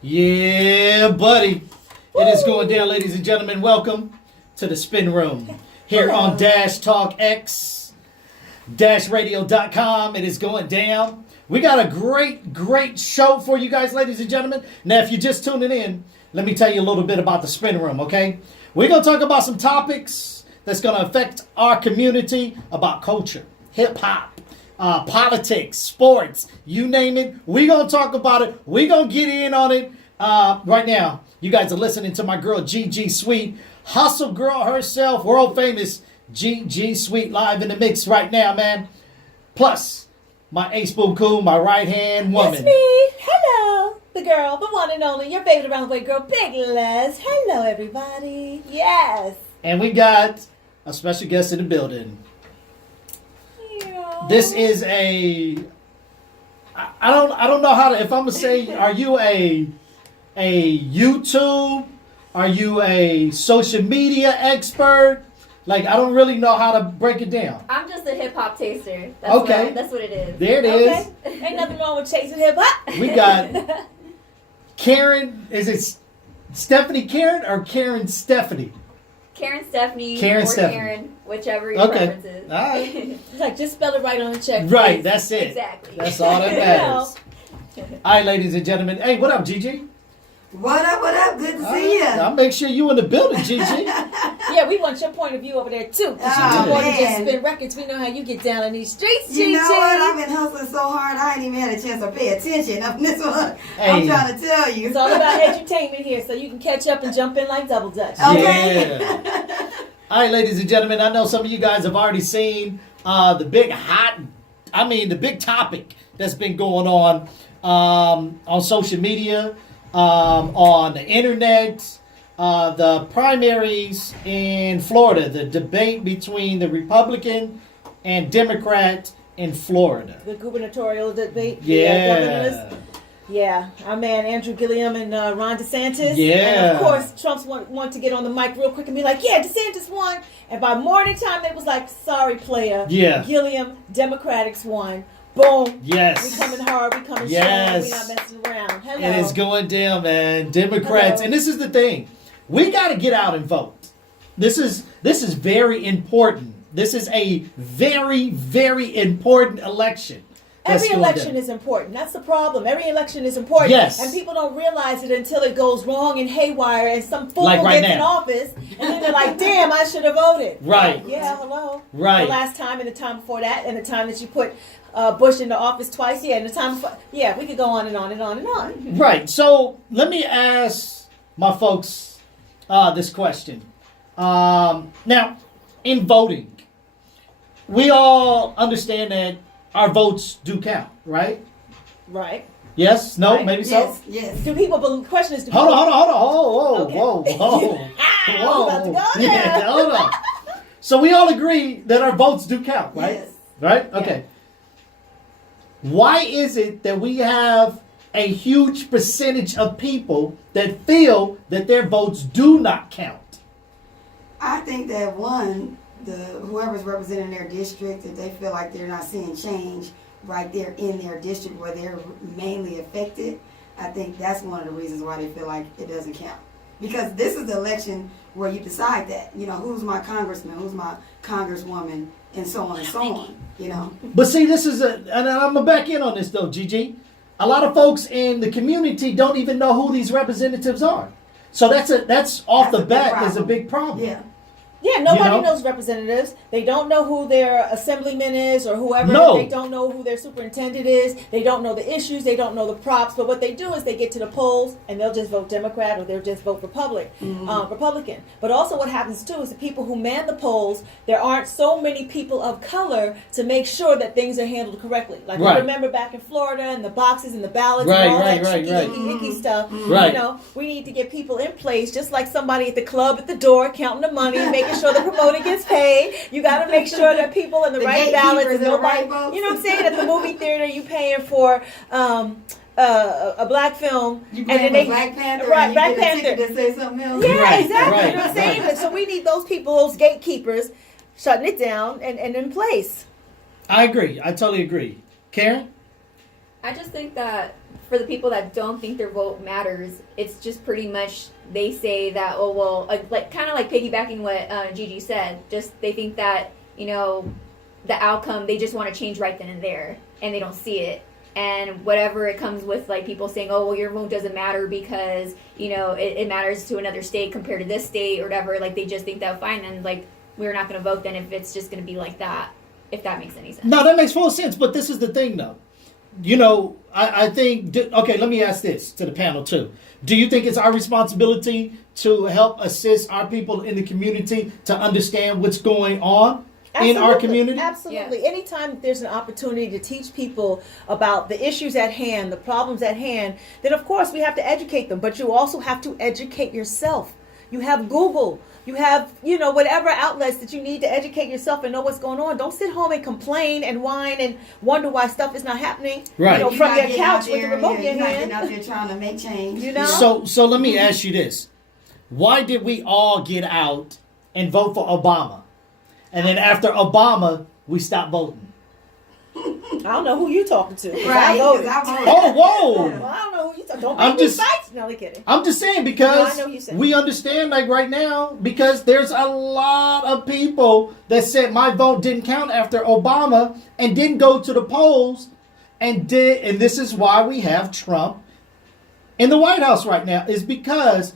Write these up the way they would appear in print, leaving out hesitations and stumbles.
Yeah, buddy. It is going down, ladies and gentlemen. Welcome to the Spin Room here on Dash Talk X, Radio.com. It is going down. We got a great show for you guys, ladies and gentlemen. Now, if you're just tuning in, let me tell you a little bit about the Spin Room, okay? We're going to talk about some topics that's going to affect our community, about culture, hip-hop, politics, sports, you name it. We're going to talk about it. We're going to get in on it right now. You guys are listening to my girl, Gigi Sweet, hustle girl herself, world famous Gigi Sweet, live in the mix right now, man. Plus, my ace boom cool, my right-hand woman. It's me. Hello. The girl, the one and only, your favorite around the way girl, Big Les. Hello, everybody. Yes. And we got a special guest in the building. Yeah. This is I don't know how to, if I'm going to say, are you a YouTube? Are you a social media expert? Like, I don't really know how to break it down. I'm just a hip-hop taster. That's Okay. That's what it is. There it is. Okay. Ain't nothing wrong with chasing hip hop. We got Karen. Is it Stephanie Karen or Karen Stephanie? Karen Stephanie Karen or Stephanie. Karen, whichever your preference is. All right. Like, just spell it right on the check. Right, please. that's it. Exactly. That's all that matters. All right, ladies and gentlemen. Hey, what up, Gigi? What up? Good to see you. I'll make sure you in the building, Gigi. Yeah, we want your point of view over there, too. Because you do more than just spin records. We know how you get down in these streets, Gigi. You know what? I've been hustling so hard, I ain't even had a chance to pay attention on this one. Hey. I'm trying to tell you. It's all about entertainment here, so you can catch up and jump in like double dutch. Okay. Yeah. All right, ladies and gentlemen, I know some of you guys have already seen the big topic that's been going on social media, on the internet, the primaries in Florida, the debate between the Republican and Democrat in Florida. The gubernatorial debate. Yeah. Governors. Yeah, our man Andrew Gilliam and Ron DeSantis. Yeah. And of course, Trump's want to get on the mic real quick and be like, yeah, DeSantis won. And by morning time, they was like, sorry, player. Yeah. Gilliam, Democrats won. Boom. Yes. We coming hard. We coming Yes. strong. We not messing around. Hello. It is going down, man. Democrats. Hello. And this is the thing. We got to get out and vote. This is very important. This is a very important election. Every election is important. That's the problem. Every election is important. Yes. And people don't realize it until it goes wrong and haywire and some fool Like right gets in now. office and then they're like, damn, I should have voted. Right. Like, yeah, hello. Right. The last time and the time before that and the time that you put Bush into office twice. Yeah, and the time before. Yeah, we could go on and on and on and on. Right. So let me ask my folks this question. Now, in voting, we all understand that our votes do count, right? Right. Yes? No? Right. Maybe so? Yes. Do people, the question is, do Hold people, on. Okay. Whoa. I was about to go there. Yeah, hold on. So we all agree that our votes do count, right? Yes. Right? Okay. Why is it that we have a huge percentage of people that feel that their votes do not count? I think that whoever's representing their district, if they feel like they're not seeing change right there in their district where they're mainly affected, I think that's one of the reasons why they feel like it doesn't count. Because this is the election where you decide that, who's my congressman, who's my congresswoman, and so on and so on, But see, and I'm going to back in on this though, Gigi. A lot of folks in the community don't even know who these representatives are. So that's off the bat is a big problem. Yeah. Yeah, nobody knows representatives. They don't know who their assemblyman is or whoever. No. They don't know who their superintendent is. They don't know the issues. They don't know the props. But what they do is they get to the polls and they'll just vote Democrat or they'll just vote Republican. But also what happens too is the people who man the polls, there aren't so many people of color to make sure that things are handled correctly. Like Right. we remember back in Florida and the boxes and the ballots Right, and all right, that right, right. icky stuff. Right. We need to get people in place just like somebody at the club at the door counting the money, making sure the promoter gets paid. You got to make sure that people in the right ballots and nobody, right you know what I'm saying? At the movie theater, you paying for a black film, You and then play Black Panther, right, and you Black get a Panther. ticket that say something else. Yeah, Right, exactly. right, You know what I'm saying? right. So we need those people, those gatekeepers, shutting it down and in place. I agree. I totally agree. Karen? I just think that for the people that don't think their vote matters, it's just pretty much they say that, oh well, like kind of like piggybacking what Gigi said. Just they think that the outcome, they just want to change right then and there, and they don't see it. And whatever it comes with, like people saying, oh well, your vote doesn't matter because it matters to another state compared to this state or whatever. Like they just think that fine, then like we're not going to vote then if it's just going to be like that. If that makes any sense. No, that makes full sense. But this is the thing, though. I think, okay, let me ask this to the panel, too. Do you think it's our responsibility to help assist our people in the community to understand what's going on in our community? Absolutely. Anytime there's an opportunity to teach people about the issues at hand, the problems at hand, then of course we have to educate them. But you also have to educate yourself. You have Google. You have, whatever outlets that you need to educate yourself and know what's going on. Don't sit home and complain and whine and wonder why stuff is not happening. Right. From your couch with the remote in your You're not hand. getting out there trying to make change. So let me ask you this. Why did we all get out and vote for Obama? And then after Obama, we stopped voting? I don't know who you talking to. Right. I voted. Oh, whoa. Well, I don't know who you talking to. Don't make me fight. No, I'm kidding. I'm just saying No, I because know you said we understand like right now because there's a lot of people that said my vote didn't count after Obama and didn't go to the polls and this is why we have Trump in the White House right now is because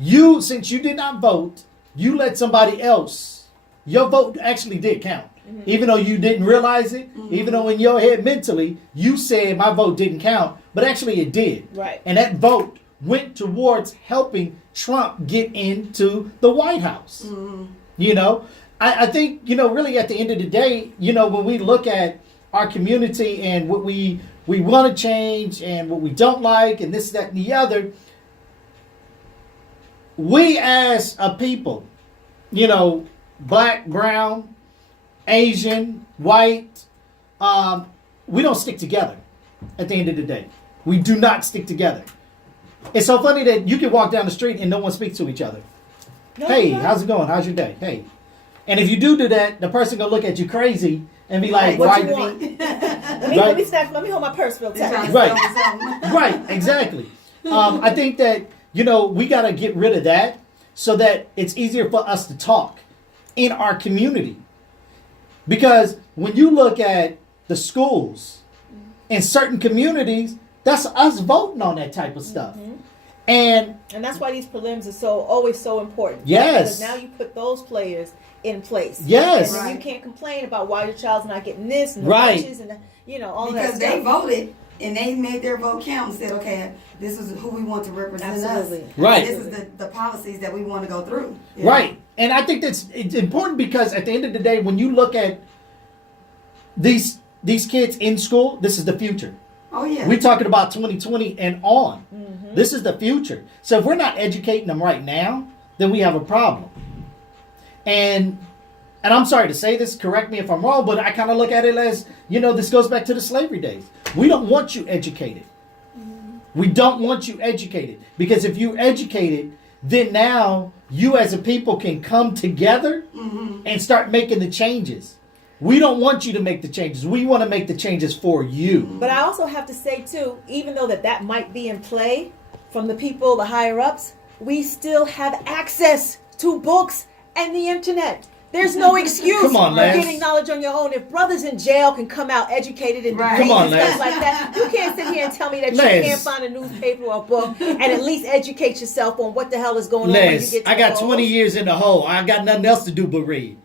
since you did not vote, you let somebody else, your vote actually did count. Mm-hmm. Even though you didn't realize it, even though in your head mentally you said my vote didn't count, but actually it did. Right. And that vote went towards helping Trump get into the White House. Mm-hmm. I think, really at the end of the day, when we look at our community and what we want to change and what we don't like and this, that, and the other, we as a people, black, brown, Asian, white, we don't stick together at the end of the day. We do not stick together. It's so funny that you can walk down the street and no one speaks to each other. No, hey, how's it going? How's your day? Hey. And if you do that, the person gonna look at you crazy and be like, what you want? let me hold my purse real tight. Right, exactly. I think that, we got to get rid of that so that it's easier for us to talk in our community. Because when you look at the schools in certain communities, that's us voting on that type of stuff. Mm-hmm. And that's why these prelims are always so important. Yes. Because now you put those players in place. Yes. And then you can't complain about why your child's not getting this and the right. lunches and all because that stuff. They voted and they made their vote count and said, okay, this is who we want to represent Absolutely. us. Right. This is the policies that we want to go through. Right. And I think it's important because at the end of the day, when you look at these kids in school, this is the future. Oh, yeah. We're talking about 2020 and on. Mm-hmm. This is the future. So if we're not educating them right now, then we have a problem. And I'm sorry to say this, correct me if I'm wrong, but I kind of look at it as, this goes back to the slavery days. We don't want you educated. Mm-hmm. We don't want you educated. Because if you're educated, then now you as a people can come together and start making the changes. We don't want you to make the changes. We want to make the changes for you. But I also have to say, too, even though that might be in play from the people, the higher-ups, we still have access to books and the internet. There's no excuse for getting knowledge on your own. If brothers in jail can come out educated and stuff like that, you can't sit here and tell me that you can't find a newspaper or a book and at least educate yourself on what the hell is going on when you get to I got 20 years in the hole. I got nothing else to do but read.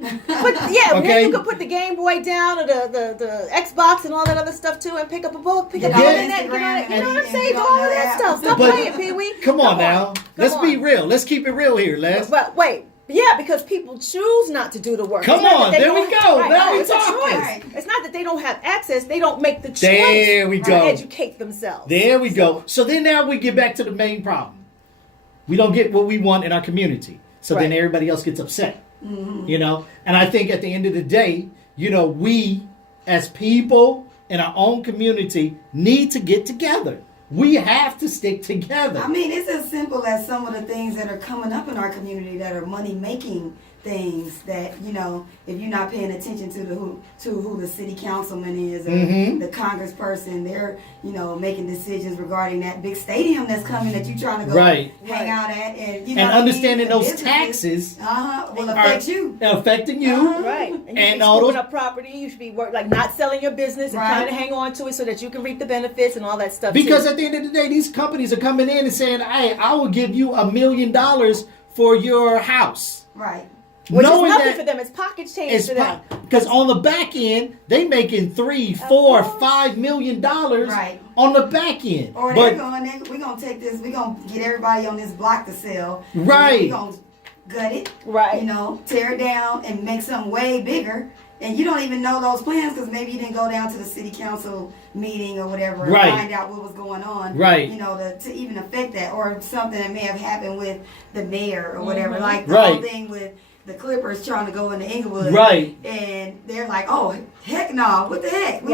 But then you can put the Game Boy down or the Xbox and all that other stuff too and pick up a book, pick up the internet, you know what I'm saying? All of that stuff. Stop playing, Pee-wee. Come on now. Let's be real. Let's keep it real here, Les. But wait. Yeah, because people choose not to do the work. Come on, there we go. Now we talking. Right. It's not that they don't have access; they don't make the choice. There we go. To educate themselves. There we go. So then now we get back to the main problem. We don't get what we want in our community, so then everybody else gets upset. Mm-hmm. And I think at the end of the day, we as people in our own community need to get together. We have to stick together. I mean, it's as simple as some of the things that are coming up in our community that are money-making things that, you know, if you're not paying attention to who the city councilman is or the congressperson, they're, you know, making decisions regarding that big stadium that's coming that you're trying to go hang out at, and you know, and understanding the those businesses, taxes will affect you. affecting you. Right. And you should be all scooping those up property. You should be like not selling your business and trying to hang on to it so that you can reap the benefits and all that stuff. because too. at the end of the day, these companies are coming in and saying, "Hey, I will give you $1 million for your house." Right. Which is Knowing nothing that for them. It's pocket change for them. because on the back end, they making $3, $4, $5 million on the back end. Or but we're gonna take this, we're gonna get everybody on this block to sell. Right. We're gonna gut it. Right. You know, tear it down and make something way bigger. And you don't even know those plans because maybe you didn't go down to the city council meeting or whatever and find out what was going on. Right. You know, to even affect that, or something that may have happened with the mayor or whatever. Like the whole thing with the Clippers trying to go into Inglewood. Right. And they're like, oh, heck no. What the heck? We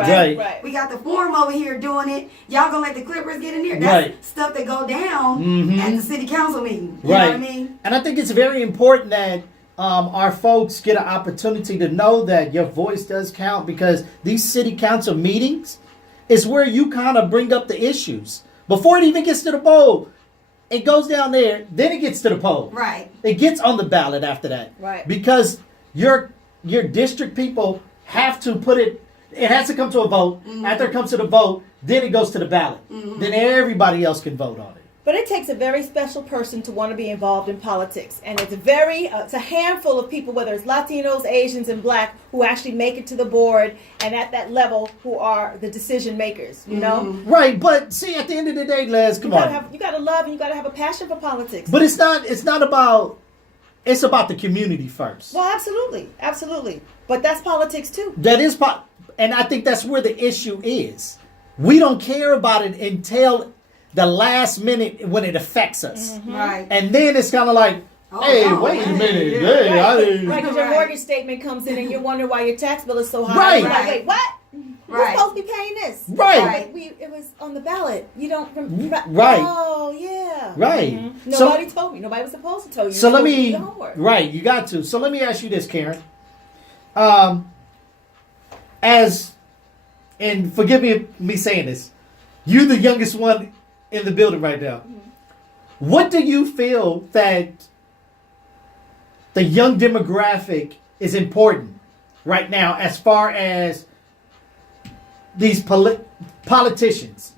we got the forum over here doing it. Y'all gonna let the Clippers get in there? That's stuff that go down at the city council meeting. You know what I mean? And I think it's very important that our folks get an opportunity to know that your voice does count, because these city council meetings is where you kind of bring up the issues before it even gets to the bowl. It goes down there, then it gets to the poll. Right. It gets on the ballot after that. Right. Because your district people have to put it. It has to come to a vote. After it comes to the vote, then it goes to the ballot. Then everybody else can vote on it. But it takes a very special person to want to be involved in politics. And it's a handful of people, whether it's Latinos, Asians, and Black, who actually make it to the board and at that level who are the decision makers, you know? Right, but see, at the end of the day, Les, come on. You got to love and you got to have a passion for politics. But it's not about, it's about the community first. Well, absolutely. Absolutely. But that's politics too. That is, and I think that's where the issue is. We don't care about it until the last minute when it affects us. Right. And then it's kind of like, hey, wait a minute. Hey, Right, because your mortgage statement comes in and you're wondering why your tax bill is so high. Right. You're like, wait, what? We're supposed to be paying this. Right. But it was on the ballot. You don't. Right. Oh, yeah. Right. Nobody told me. Nobody was supposed to tell you. So let me. Do your homework. Right, you got to. So let me ask you this, Karen. And forgive me saying this, you're the youngest one in the building right now. What do you feel that the young demographic is important right now as far as these politicians?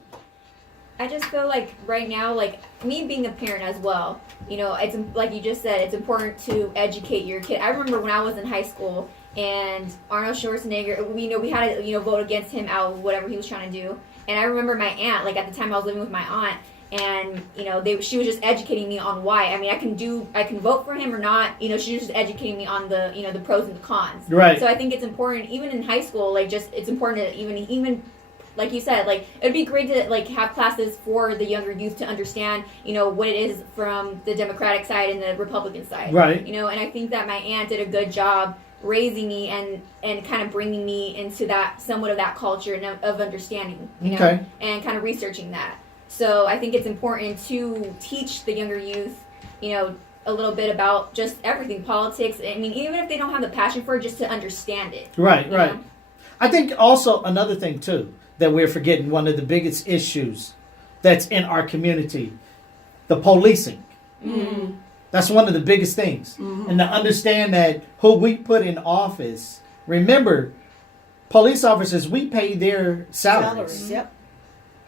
I just feel like right now, like me being a parent as well, you know, it's like you just said, it's important to educate your kid. I remember when I was in high school and Arnold Schwarzenegger, we had to, vote against him out of whatever he was trying to do. And I remember my aunt, like at the time I was living with my aunt, and she was just educating me on why. I mean, I can vote for him or not. She was just educating me on the the pros and the cons. Right. So I think it's important, even in high school, like it's important to even like you said, like it'd be great to like have classes for the younger youth to understand, what it is from the Democratic side and the Republican side. Right. And I think that my aunt did a good job raising me and kind of bringing me into that somewhat of that culture and of understanding, and kind of researching that. So I think it's important to teach the younger youth, a little bit about just everything, politics. I mean, even if they don't have the passion for it, just to understand it. Right, right. know? I think also another thing too that we're forgetting, one of the biggest issues that's in our community, the policing. Mm-hmm. That's one of the biggest things. And to understand that who we put in office, remember, police officers, we pay their salaries. Yep.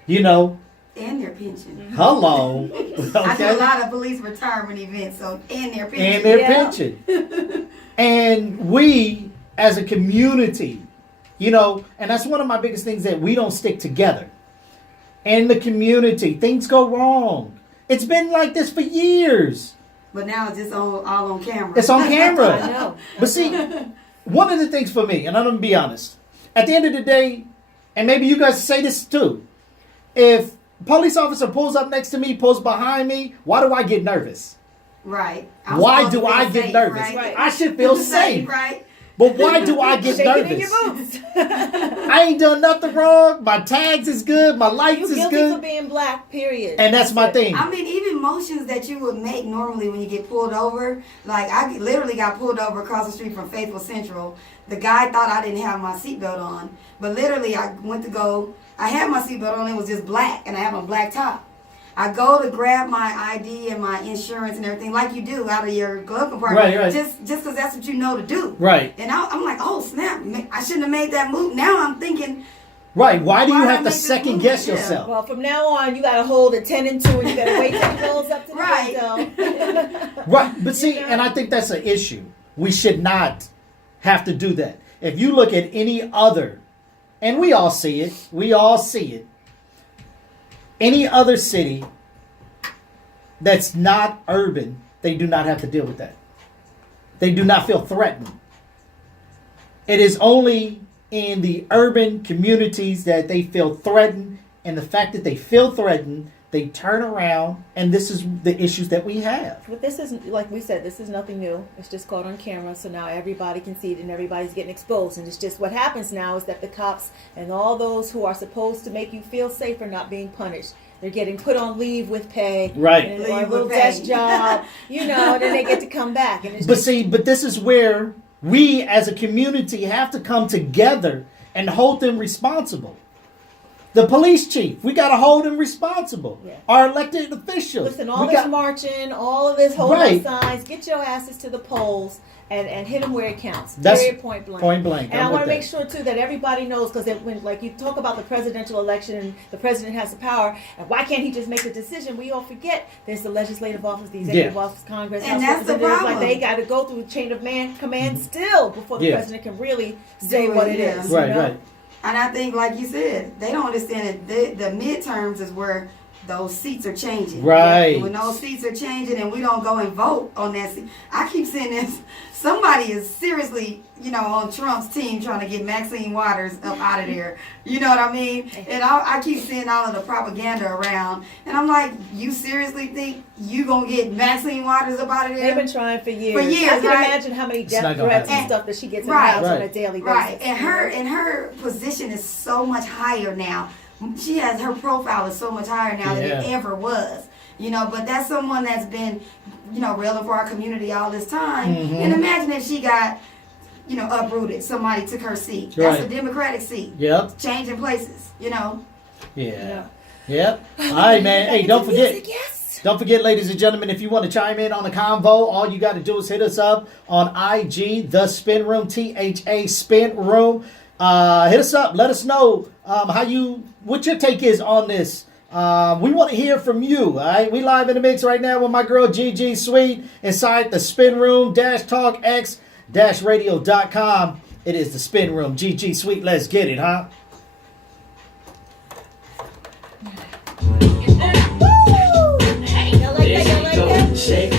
And their pension. Hello. I do a lot of police retirement events, so and their pension. And their pension. And we, as a community, and that's one of my biggest things, that we don't stick together. In the community, things go wrong. It's been like this for years. But now it's just all on camera. It's on camera. I know. But see, one of the things for me, and I'm going to be honest, at the end of the day, and maybe you guys say this too, if a police officer pulls up next to me, pulls behind me, why do I get nervous? Right. Why do I get nervous? Right? I should feel safe. Right. But why do I get Shake it in nervous? your boots. I ain't done nothing wrong. My tags is good. My lights You is guilty for good. being black, period. And that's my thing. I mean, even motions that you would make normally when you get pulled over. Like, I literally got pulled over across the street from Faithful Central. The guy thought I didn't have my seatbelt on. But literally, I went to go. I had my seatbelt on. It was just black. And I have a black top. I go to grab my ID and my insurance and everything like you do out of your glove compartment. Right. Just because that's what you know to do. Right. And I'm like, oh, snap. I shouldn't have made that move. Now I'm thinking... Right. Why do you Why have I to make this second move? guess Yeah. yourself? Well, from now on, you got to hold a 10 and 2, and you got to wait till it rolls up to the Right. window. Right. But see, You know? and I think that's an issue. We should not have to do that. If you look at any other, and we all see it, any other city that's not urban, they do not have to deal with that. They do not feel threatened. It is only in the urban communities that they feel threatened, and the fact that they feel threatened, they turn around, and this is the issues that we have. But this isn't, like we said, this is nothing new. It's just caught on camera, so now everybody can see it and everybody's getting exposed. And it's just what happens now is that the cops and all those who are supposed to make you feel safe are not being punished. They're getting put on leave with pay. Right. And Leave or a with little pay. desk job, and then they get to come back. And it's But just, see, but this is where we as a community have to come together and hold them responsible. The police chief, we got to hold him responsible. Yeah. Our elected officials. listen, all we this got- marching, all of this holding Right. signs, get your asses to the polls and hit them where it counts. That's Period, point blank. point blank. And I'm I want to with make sure too that everybody knows, because when like you talk about the presidential election and the president has the power, and why can't he just make a decision? We all forget there's the legislative office, the executive office, Congress, And House that's the Representatives. Like problem. they got to go through a chain of command still before the Yeah. president can really say Do it, what it yeah. is. Right, you know? And I think, like you said, they don't understand that the midterms is where those seats are changing. Right. When those seats are changing and we don't go and vote on that seat. I keep saying this. Somebody is seriously, on Trump's team trying to get Maxine Waters up out of there. You know what I mean? And I keep seeing all of the propaganda around. And I'm like, you seriously think you going to get Maxine Waters up out of there? They've been trying for years. For years, I can right? imagine how many It's death not gonna threats and happen. stuff that she gets in Right. the house on a Right. daily basis. Right, and her position is so much higher now. Her profile is so much higher now than it Yeah. ever was. But that's someone that's been, railing for our community all this time. Mhm. And imagine if she got, uprooted. Somebody took her seat. That's Right. a Democratic seat. Yep. Changing places, Yeah. Yeah. Yep. All right, man. Hey, don't forget. Music, yes. Don't forget, ladies and gentlemen, if you want to chime in on the convo, all you got to do is hit us up on IG, The Spin Room, THA Spin Room. Hit us up. Let us know what your take is on this. We want to hear from you. All right, we live in the mix right now with my girl GG Sweet inside the Spin Room -talkx-radio.com. It is the Spin Room. GG Sweet, let's get it, huh? Y'all like that? Y'all like that? Shake